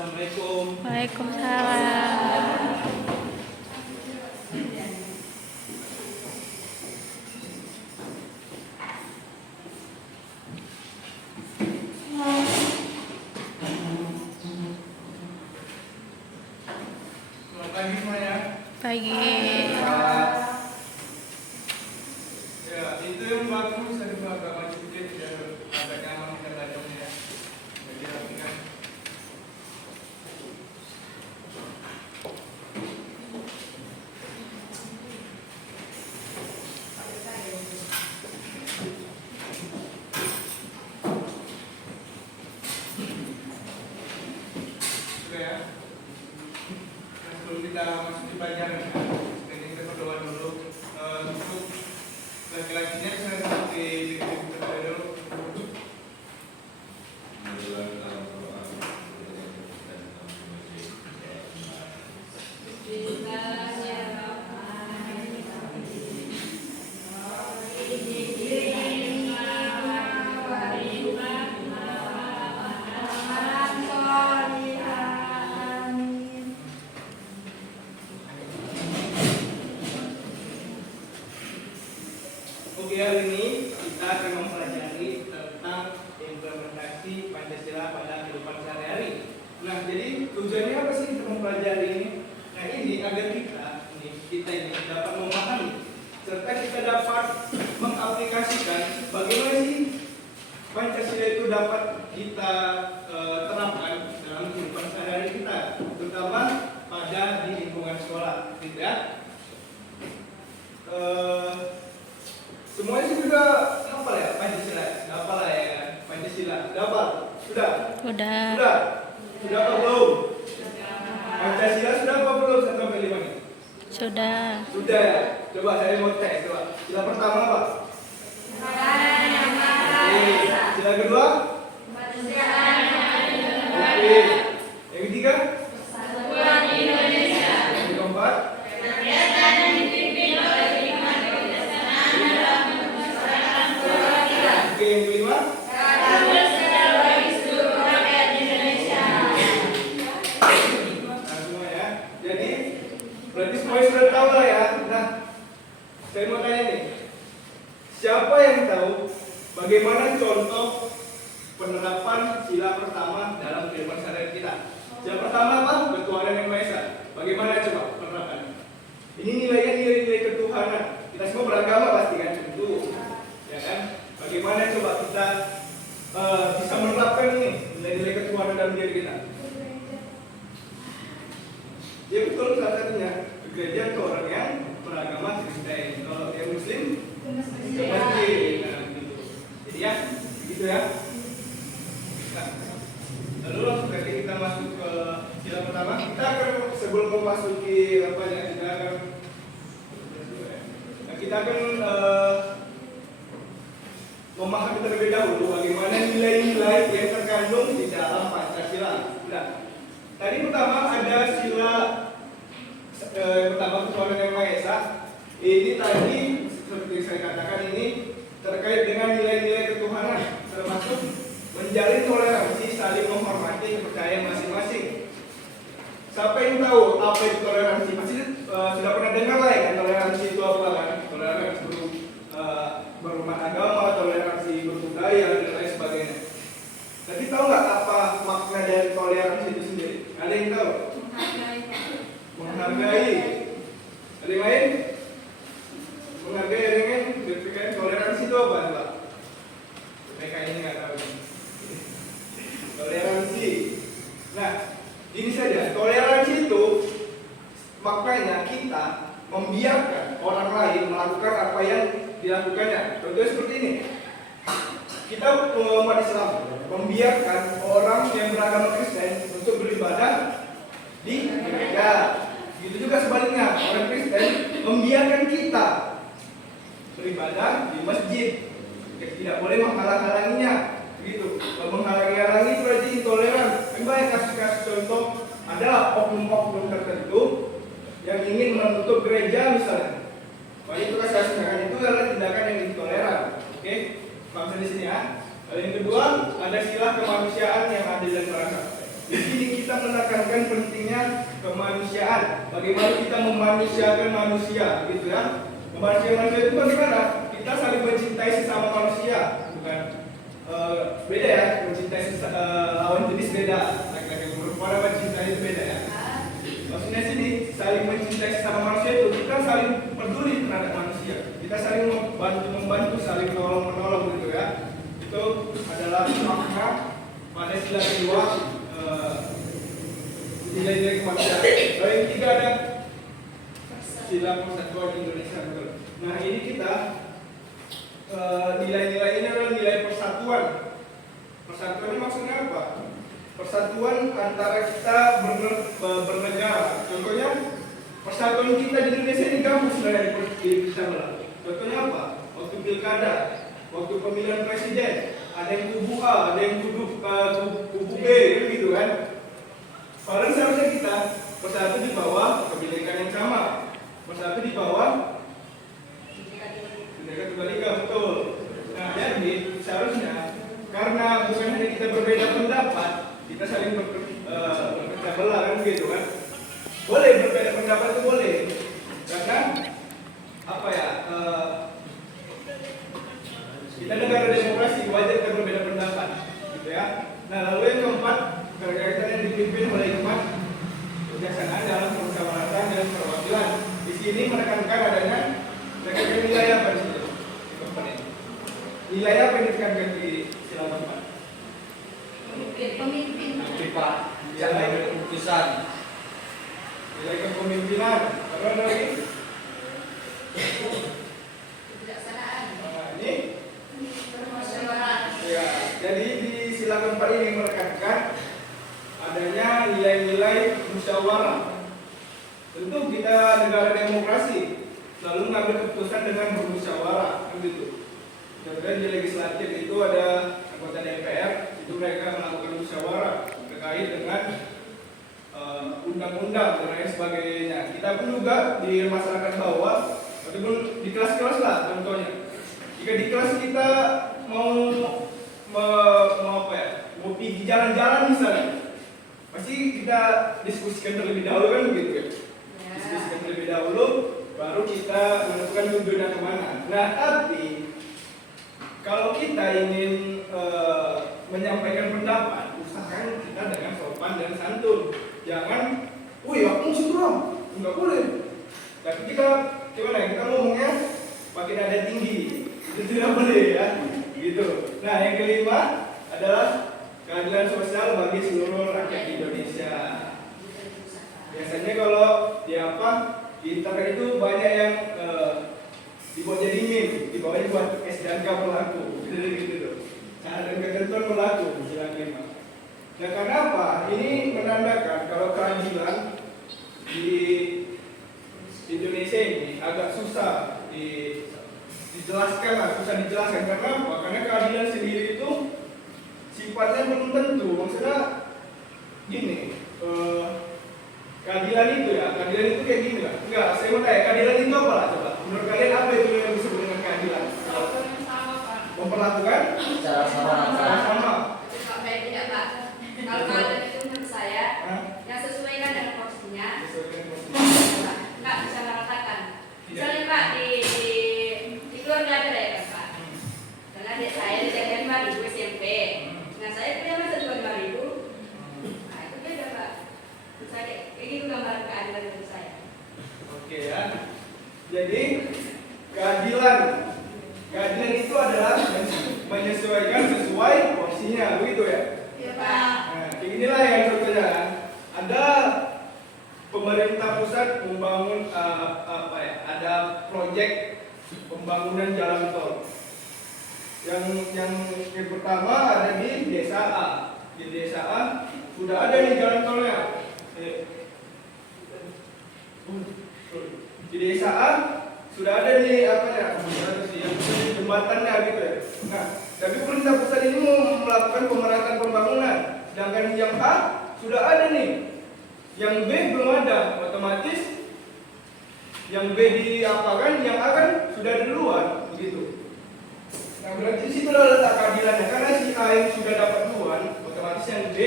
Assalamualaikum. Waalaikumsalam. Selamat pagi semuanya. Pagi. Ya, itu yang bagus saya juga agak maju sedikit biar agak nyaman kita belajarnya. Jadi rapikan. Oke ya. Nah, sebelum kita masuk di pelajaran, jadi kita berdoa dulu untuk laki-lakinya saya seperti kita dulu. Oke, hari ini kita akan mempelajari tentang implementasi Pancasila pada kehidupan sehari-hari. Nah, jadi tujuannya apa sih kita mempelajari ini? Nah, ini agar kita ini dapat memahami serta kita dapat mengaplikasikan bagaimana sih Pancasila itu dapat kita terapkan dalam kehidupan sehari-hari kita, terutama pada di lingkungan sekolah, gitu ya. Semuanya sudah hafal ya Pancasila? Sudah hafal lah ya kan? Pancasila. Sudah hafal? Sudah? Udah. Sudah? Sudah apa belum? Pancasila sudah apa belum? 1 sampai 5 nih? Sudah. Sudah ya? Coba saya mau tes coba. Sila pertama apa? Oke. Sila kedua? Oke. Yang ketiga? Yang keempat? Oke, yang kelima? Nah, semua ya. Jadi, berarti semuanya sudah tahu lah ya. Nah, saya mau tanya nih. Siapa yang tahu bagaimana contoh penerapan sila pertama dalam kehidupan sehari-hari kita? Sila pertama apa? Ketuhanan yang Maha Esa. Bagaimana coba penerapannya? Ini nilainya nilai-nilai ketuhanan. Kita semua beragama pasti kan? Tentu. Ya kan? Bagaimana coba kita bisa menerapkan ini nilai-nilai ketuhanan dalam diri kita? Ya betul, salah satunya gereja itu orang yang beragama Kristen. Kalau yang Muslim, ke masjid. Nah, gitu. Jadi ya, begitu ya. Nah, lalu langsung saja kita masuk ke sila pertama. Kita akan sebelum memasuki apa ya, kita akan memahami terlebih dahulu bagaimana nilai-nilai yang terkandung di dalam Pancasila. Nah, tadi pertama ada sila pertama ketuhanan yang Maha Esa. Ini tadi seperti saya katakan ini terkait dengan nilai-nilai ketuhanan, termasuk menjalin toleransi, saling menghormati kepercayaan masing-masing. Siapa yang tahu apa itu toleransi? Pasti sudah pernah dengar lah ya kan, toleransi itu apa kan? Toleransi berumat agama, toleransi berbudaya dan lain sebagainya. Tapi tahu nggak apa makna dari toleransi itu sendiri? Ada yang tahu? Menghargai. Ada yang lain? Menghargai ada yang lain? Berpikir toleransi itu apa, Pak? Mereka ini nggak tahu. Toleransi. Nah, ini saja. Toleransi itu maknanya kita membiarkan orang lain melakukan apa yang dilakukannya. Contohnya seperti ini. Kita umat Islam membiarkan orang yang beragama Kristen untuk beribadah di gereja. Gitu juga sebaliknya, orang Kristen membiarkan kita beribadah di masjid. Tidak boleh menghalang-halanginya. Begitu. Kalau menghalangi itu berarti intoleran. Banyak kasus-kasus contoh ada oknum-oknum tertentu yang ingin menutup gereja misalnya. Wah, itu kasus tindakan itu adalah tindakan yang intoleran. Oke, paham di sini ya. Lalu yang kedua, ada sila kemanusiaan yang adil dan beradab. Di sini kita menekankan pentingnya kemanusiaan. Bagaimana kita memanusiakan manusia, gitu ya. Memanusiakan manusia itu bagaimana? Kita saling mencintai sesama manusia, bukan beda ya, mencintai lawan jenis beda. Laki-laki perempuan mencintai itu beda ya. Maksudnya sini saling mencintai sesama manusia itu kita saling peduli terhadap manusia. Kita saling membantu, saling menolong gitu ya. Itu adalah makna pada sila kedua nilai-nilai kemanusiaan. Lalu yang ketiga ada sila persatuan Indonesia. Nah ini kita nilai-nilai ini adalah nilai persatuan. Persatuan ini maksudnya apa? Persatuan antara kita bernegara. Contohnya persatuan kita di Indonesia ini gampang sebenarnya bisa melakukan. Contohnya apa? Waktu pilkada, waktu pemilihan presiden, ada yang kubu A, ada yang kubu B, gitu kan? Padahal seharusnya kita bersatu di bawah kebinekaan yang sama, bersatu di bawah Bineka Tunggal Ika, betul. Nah jadi seharusnya karena bukan hanya kita berbeda pendapat, kita saling berpecah belah kan gitu kan? Boleh berbeda pendapat itu boleh, karena apa ya? Kita negara demokrasi, wajar kita berbeda pendapat, gitu ya. Nah lalu yang keempat, negara yang dipimpin oleh hikmat kebijaksanaan dalam permusyawaratan dan perwakilan. Di sini menekankan adanya wilayah apa di sini? Wilayah apa yang ditekankan di sila keempat? Pemimpin. Pak, yang ambil keputusan. Wilayah kepemimpinan. Apa lagi? Kebijaksanaan. Nah, ini. Permusyawaratan. Ya, jadi di sila keempat ini menekankan adanya nilai-nilai musyawarah. Tentu kita negara demokrasi selalu mengambil keputusan dengan bermusyawarah, begitu. Kemudian di legislatif itu ada anggota DPR, itu mereka melakukan musyawarah terkait dengan undang-undang dan lain sebagainya. Kita pun juga di masyarakat bawah ataupun di kelas-kelas lah contohnya. Jika di kelas kita mau apa ya, mau pergi jalan-jalan misalnya, pasti kita diskusikan terlebih dahulu kan begitu ya. Diskusikan terlebih dahulu, baru kita menentukan tujuannya kemana. Nah tapi kalau kita ingin menyampaikan pendapat, usahakan kita dengan sopan dan santun. Jangan, wih aku musik dong, nggak boleh. Tapi kita gimana? Kita ngomongnya pakai nada tinggi, itu tidak boleh ya. Gitu. Nah yang kelima adalah keadilan sosial bagi seluruh rakyat Indonesia. Biasanya kalau di internet itu banyak yang dibuat jadi meme, dibawanya buat S dan K berlaku, gitu tuh. Cara dan ketentuan berlaku, sila kelima. Nah karena apa? Ini menandakan kalau keadilan di Indonesia ini agak susah dijelaskan lah, susah dijelaskan. Karena apa? Karena keadilan sendiri itu sifatnya belum tentu. Maksudnya gini, keadilan itu ya, keadilan itu kayak gini lah. Enggak, saya mau tanya, keadilan itu apa lah coba? Menurut kalian apa itu yang disebut dengan keadilan? Memperlakukan Secara sama. sama. Tidak Pak. Kalau keadilan itu menurut saya yang sesuai kan dengan porsinya. Nggak bisa meratakan. Misalnya Pak di keluarga ada ya Pak. Karena adik saya dijadikan 5.000 SMP. Nah saya punya masa 25.000. Nah itu beda Pak. Saya kayak gitu gambaran keadilan menurut saya. Oke ya. Jadi keadilan itu adalah menyesuaikan sesuai porsinya, begitu ya. Iya Pak. Nah, inilah yang contohnya kan. Ada pemerintah pusat membangun ada proyek pembangunan jalan tol. Yang pertama ada di desa A. Di desa A sudah ada nih jalan tolnya. Di desa A sudah ada nih jembatannya gitu ya. Nah, tapi pemerintah pusat ini mau melakukan pemerataan pembangunan, sedangkan yang A sudah ada nih, yang B belum ada. Otomatis yang B diapakan, yang A kan sudah ada duluan, begitu. Nah, berarti di situ letak keadilannya, karena si A yang sudah dapat duluan, otomatis yang B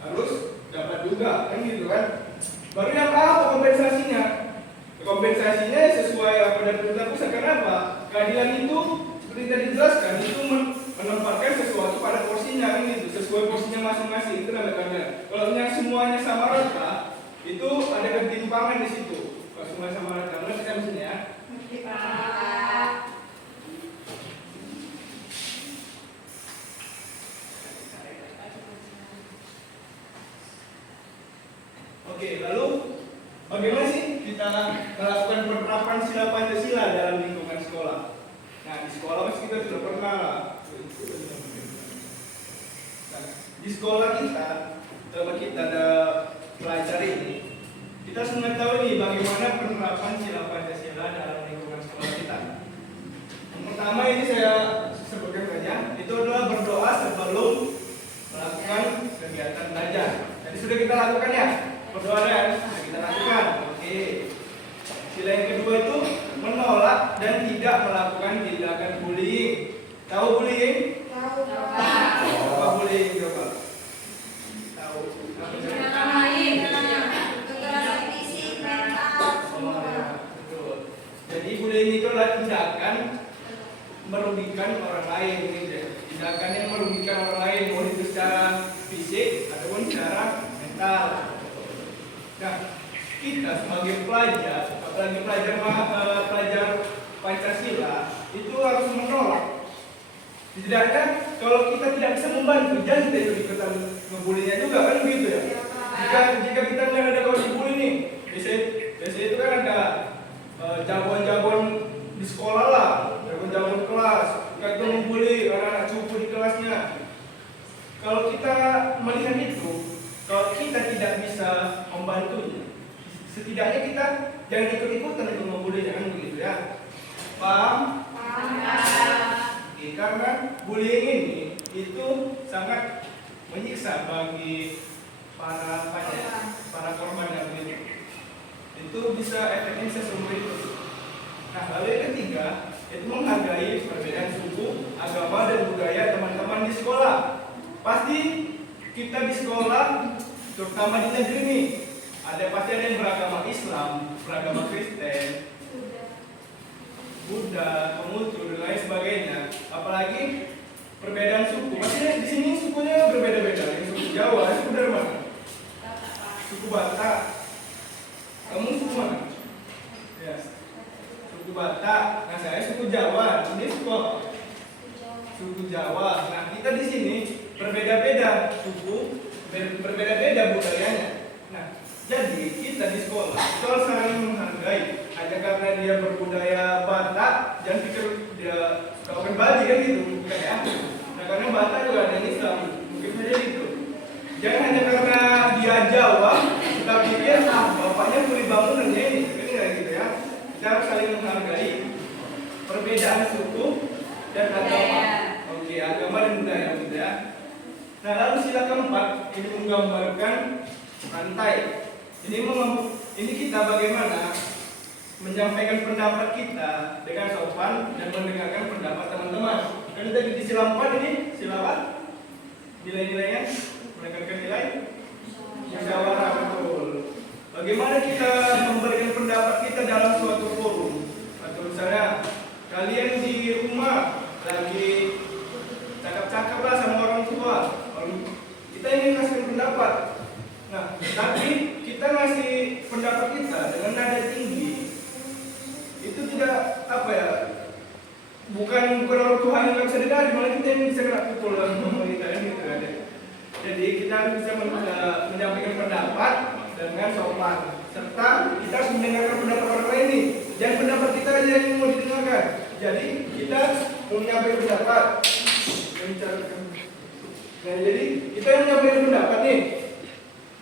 harus dapat juga. juga, kan gitu kan. Baru yang apa kompensasinya? Kompensasinya sesuai apa dari pemerintah pusat. Kenapa? Keadilan itu seperti tadi dijelaskan itu menempatkan sesuatu pada porsinya, kan gitu, sesuai porsinya masing-masing. Itu namanya keadilan. Kalau misalnya semuanya sama rata, itu ada ketimpangan di situ. Kalau semuanya sama rata, menurut saya mesinnya ya. Oke, lalu bagaimana sih kita melakukan penerapan sila Pancasila dalam lingkungan sekolah? Nah, di sekolah pasti kita sudah pernah lah. Nah, di sekolah kita, kalau kita ada pelajar ini, kita harus mengetahui nih bagaimana penerapan sila Pancasila dalam lingkungan sekolah kita. Yang pertama ini saya sebutkan saja, itu adalah berdoa sebelum melakukan kegiatan belajar. Jadi sudah kita lakukan ya. Berdoa dan kita lakukan. Oke. Sila yang kedua itu menolak dan tidak melakukan tindakan bullying. Tahu bullying? Tahu. Apa bullying coba? Tahu. Jadi bullying itu adalah tindakan merugikan orang lain, gitu. Tindakan yang merugikan orang lain, mau itu secara fisik ataupun secara mental. Nah, kita sebagai pelajar, apalagi pelajar Pancasila, itu harus menolak. Setidaknya kalau kita tidak bisa membantu, jangan kita ikut ikutan ngebulinya juga, kan begitu ya. Jika kita melihat ada kawan dibully nih, biasanya itu kan ada jagoan-jagoan di sekolah lah, jagoan-jagoan kelas, kita itu membuli anak-anak cupu di kelasnya. Kalau kita melihat itu, kalau kita tidak bisa membantunya, setidaknya kita jangan ikut-ikutan untuk membuli, jangan begitu ya. Paham? Oke, karena bullying ini itu sangat menyiksa bagi para korban yang begitu. Itu bisa efeknya bisa seumur hidup. Nah, lalu yang ketiga itu menghargai perbedaan suku, agama dan budaya teman-teman di sekolah. Pasti kita di sekolah, terutama di negeri ini, pasti ada yang beragama Islam, beragama Kristen, Buddha, Konghucu dan lain sebagainya. Apalagi perbedaan suku. Pasti di sini sukunya berbeda-beda. Yang suku Jawa, suku dari mana? Suku Batak. Kamu suku mana? Ya. Suku Batak. Nah, saya suku Jawa. Ini suku apa? Suku Jawa. Nah, kita di sini berbeda-beda suku, berbeda-beda budayanya. Nah, jadi kita di sekolah harus saling menghargai. Hanya karena dia berbudaya Batak, jangan pikir dia kawan Bali kan gitu, bukan ya? Nah, karena Batak juga ada Islam, mungkin saja gitu. Jangan hanya karena dia Jawa, kita pikir bapaknya kuli bangunannya ini, kan nggak gitu ya? Kita harus saling menghargai perbedaan suku dan agama. Oke, agama dan budaya gitu ya. Nah, lalu sila keempat ini menggambarkan rantai. Ini kita bagaimana menyampaikan pendapat kita dengan sopan dan mendengarkan pendapat teman-teman. Karena tadi di sila 4 ini sila apa? Nilai-nilainya menekankan nilai musyawarah, betul. Bagaimana kita memberikan pendapat kita dalam suatu forum? Atau misalnya kalian di rumah lagi cakap-cakap lah sama orang tua, kita ingin kasih pendapat. Nah, tapi kita ngasih pendapat kita dengan nada tinggi, itu tidak apa ya? Bukan orang Tuhan yang nggak bisa dengar, malah kita yang bisa kena pukul sama kita kan gitu kan. Jadi kita harus bisa menyampaikan pendapat dengan sopan, serta kita harus mendengarkan pendapat orang lain nih. Jangan pendapat kita aja yang mau didengarkan. Jadi kita mau menyampaikan pendapat. Nah, jadi kita yang menyampaikan pendapat nih,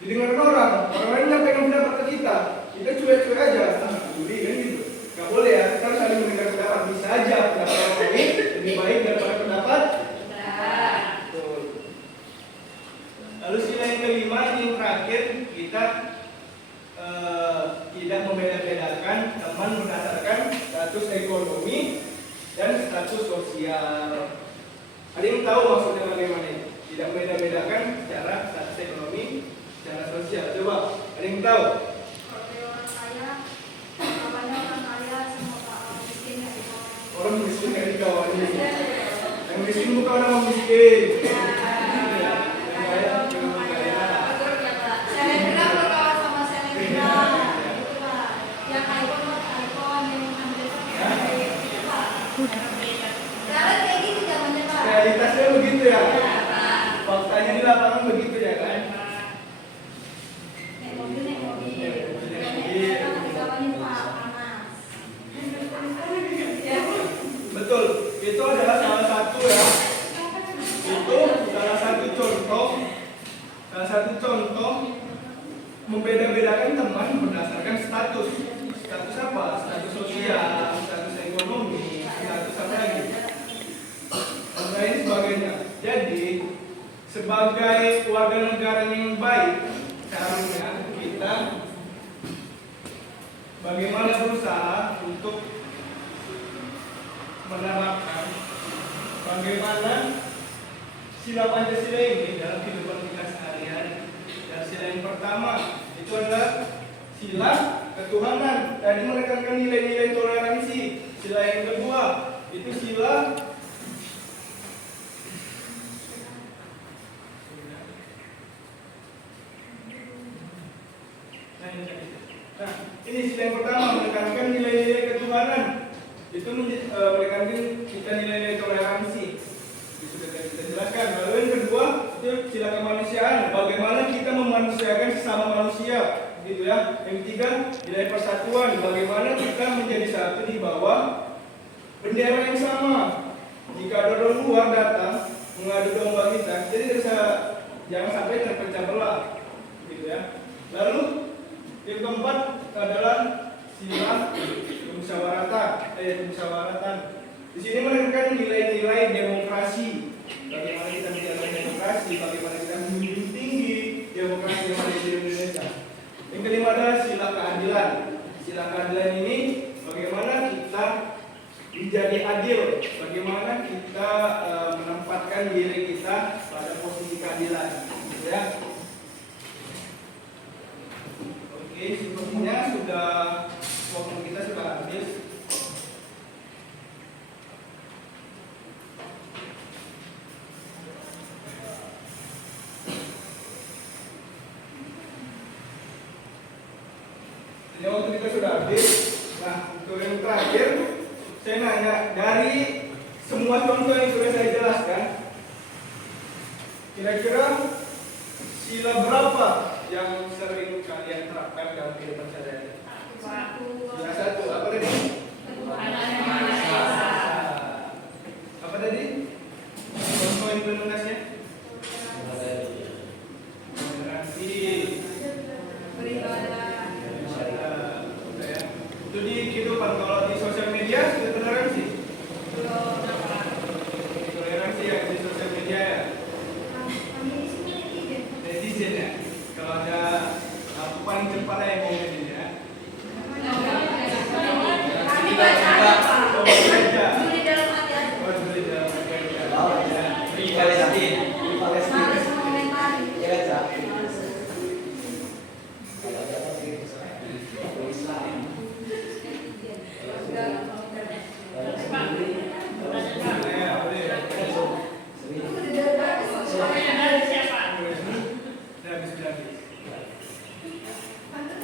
didengarkan orang lain menyampaikan pendapat ke kita cuek-cuek aja, peduli kan gitu. Gak boleh ya, kita harus saling mendengar pendapat. Bisa aja pendapat orang lain lebih baik daripada pendapat kita. Betul. Lalu sila yang kelima ini yang terakhir, kita tidak membeda-bedakan teman berdasarkan status ekonomi dan status sosial. Ada yang tahu maksudnya bagaimana ini? Tidak membeda-bedakan secara status ekonomi, secara sosial. Ingin tahu? Seperti orang kaya, apanya orang kaya sama orang miskin ya di bawah. Orang miskin yang di bawah ini. Yang miskin bukan orang miskin. Yang kaya bukan orang kaya. Selebgram berkawan sama selebgram, gitu lah. Yang iPhone yang ambil gitu lah. Sekarang kayak gitu zamannya Pak. Realitasnya begitu ya. Pak. Faktanya di lapangan begitu ya kan. Naik mobil. Iya. Dikawanin Pak, panas. Ya. Betul. Itu adalah salah satu ya. Itu salah satu contoh membeda-bedakan teman berdasarkan status. Status apa? Status sosial, status ekonomi, status apa lagi? Dan lain sebagainya. Jadi sebagai warga negara yang baik, seharusnya kita bagaimana berusaha untuk menerapkan bagaimana sila Pancasila ini dalam kehidupan kita sehari-hari. Dan sila yang pertama itu adalah sila ketuhanan. Tadi menekankan nilai-nilai toleransi. Sila yang kedua itu sila Nah, ini sila yang pertama menekankan nilai-nilai ketuhanan. Itu menekankan kita nilai-nilai toleransi. Itu sudah kita jelaskan. Lalu yang kedua itu sila kemanusiaan. Bagaimana kita memanusiakan sesama manusia, gitu ya. Yang ketiga nilai persatuan. Bagaimana kita menjadi satu di bawah bendera yang sama. Jika ada orang luar datang mengadu domba kita, jadi jangan sampai terpecah belah, gitu ya. Lalu yang keempat adalah sila kemusyawaratan. Di sini menekankan nilai-nilai demokrasi. Bagaimana kita menjalankan demokrasi, bagaimana kita menjunjung tinggi demokrasi yang ada di Indonesia. Yang kelima adalah sila keadilan. Sila keadilan ini bagaimana kita menjadi adil, bagaimana kita menempatkan diri kita pada posisi keadilan, ya. Oke, sepertinya waktu kita sudah habis. Jadi waktu kita sudah habis. Nah, untuk yang terakhir, saya nanya dari semua contoh yang sudah saya jelaskan, kira-kira sila berapa yang sering kalian terapkan dalam kehidupan sehari-hari? Sila satu, apa tadi? Apa tadi? Contoh implementasinya? Toleransi. Itu di kehidupan. Kalau di sosial media sudah toleransi? Toleransi ya di sosial media ya? Netizen ya? Kalau ada aku paling cepat yang ngomongin ya.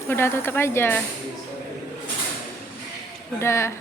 Udah tutup aja. Udah.